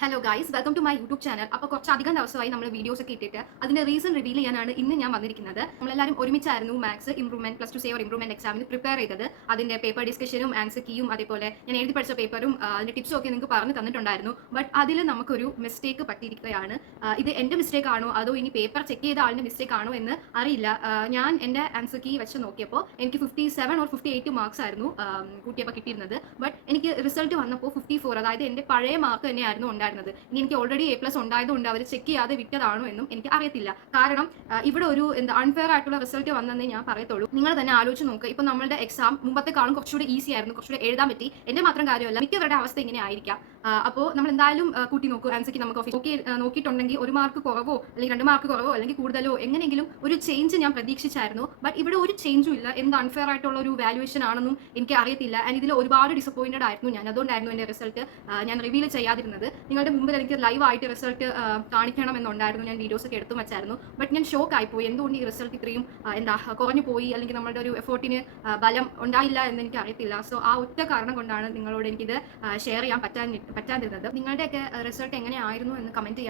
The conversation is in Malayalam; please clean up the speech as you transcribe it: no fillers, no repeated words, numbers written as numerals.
Hello guys, welcome to my YouTube channel. അപ്പോൾ കുറച്ചധികം ദിവസമായി നമ്മൾ വീഡിയോസ് ഒക്കെ ഇട്ടിട്ട് അതിന്റെ റീസൺ റിവീൽ ചെയ്യാനാണ് ഇന്ന് ഞാൻ വന്നിരിക്കുന്നത്. നമ്മളെല്ലാവരും ഒരുമിച്ചായിരുന്നു maths improvement plus two say or improvement എക്സാമിന് പ്രിപ്പയർ ചെയ്തത്. അതിന്റെ പേപ്പർ ഡിസ്കഷനും ആൻസർ കീയും അതേപോലെ ഞാൻ എഴുതി പഠിച്ച പേപ്പറും അതിന്റെ ടിപ്സും ഒക്കെ നിങ്ങൾക്ക് പറഞ്ഞു തന്നിട്ടുണ്ടായിരുന്നു. ബട്ട് അതിൽ നമുക്കൊരു മിസ്റ്റേക്ക് പറ്റിയിരിക്കുകയാണ്. ഇത് എൻ്റെ മിസ്റ്റേക്ക് ആണോ അതോ ഇനി പേപ്പർ ചെക്ക് ചെയ്ത ആളിന്റെ മിസ്റ്റേക്ക് ആണോ എന്ന് അറിയില്ല. ഞാൻ എൻ്റെ ആൻസർ കീ വെച്ച് നോക്കിയപ്പോൾ എനിക്ക് 57 ഓർ 58 മാർക്സ് ആയിരുന്നു കൂട്ടിയപ്പോൾ കിട്ടിയിരുന്നത്. ബട്ട് എനിക്ക് റിസൾട്ട് വന്നപ്പോൾ 54, അതായത് എൻ്റെ പഴയ മാർക്ക് തന്നെയായിരുന്നു ഉണ്ടായിരുന്നത്. ഇനി എനിക്ക് ഓൾറെഡി A+ ഉണ്ടായതുകൊണ്ട് അവർ ചെക്ക് ചെയ്യാതെ വിട്ടതാണോ എന്നും എനിക്ക് അറിയത്തില്ല. കാരണം ഇവിടെ ഒരു അൺഫെയർ ആയിട്ടുള്ള റിസൾട്ട് വന്നെന്നേ ഞാൻ പറയത്തുള്ളൂ. നിങ്ങൾ തന്നെ ആലോചിച്ച് നോക്കുക. ഇപ്പൊ നമ്മളുടെ എക്സാം മുമ്പത്തെക്കാളും കുറച്ചുകൂടി ഈസി ആയിരുന്നു, കുറച്ചുകൂടി എഴുതാൻ പറ്റി. എന്റെ മാത്രം കാര്യമല്ല, മിക്കവരുടെ അവസ്ഥ ഇങ്ങനെ ആയിരിക്കാം. അപ്പോൾ നമ്മൾ എന്തായാലും കൂട്ടി നോക്കൂ. ആൻസർക്ക് നമുക്ക് നോക്കിയിട്ടുണ്ടെങ്കിൽ 1 മാർക്ക് കുറവോ അല്ലെങ്കിൽ 2 മാർക്ക് കുറവോ അല്ലെങ്കിൽ കൂടുതലോ എങ്ങനെയെങ്കിലും ഒരു ചേഞ്ച് ഞാൻ പ്രതീക്ഷിച്ചായിരുന്നു. ബട്ട് ഇവിടെ ഒരു ചേഞ്ചും ഇല്ല. എന്ത് അൺഫെയർ ആയിട്ടുള്ള ഒരു വാല്യുവേഷൻ ആണെന്നും എനിക്ക് അറിയത്തില്ല. ആൻഡ് ഇതിൽ ഒരുപാട് ഡിസപ്പോയിന്റഡ് ആയിരുന്നു ഞാൻ. അതുകൊണ്ടായിരുന്നു എൻ്റെ റിസൾട്ട് ഞാൻ റിവീൽ ചെയ്യാതിരുന്നത്. നിങ്ങളുടെ മുമ്പിൽ എനിക്ക് ലൈവ് ആയിട്ട് റിസൾട്ട് കാണിക്കണം എന്നുണ്ടായിരുന്നു. ഞാൻ വീഡിയോസ് ഒക്കെ എടുത്തു വെച്ചായിരുന്നു. ബട്ട് ഞാൻ ഷോക്ക് ആയിപ്പോയി. എന്തുകൊണ്ട് ഈ റിസൾട്ട് ഇത്രയും കുറഞ്ഞു പോയി, അല്ലെങ്കിൽ നമ്മുടെ ഒരു എഫേർട്ടിന് ബലം ഉണ്ടായില്ല എന്ന് എനിക്ക് അറിയത്തില്ല. സോ ആ ഒറ്റ കാരണം കൊണ്ടാണ് നിങ്ങളോട് എനിക്കിത് ഷെയർ ചെയ്യാൻ പറ്റാതിരുന്നത്. നിങ്ങളുടെയൊക്കെ റിസൾട്ട് എങ്ങനെയായിരുന്നു എന്ന് കമന്റ് ചെയ്യാൻ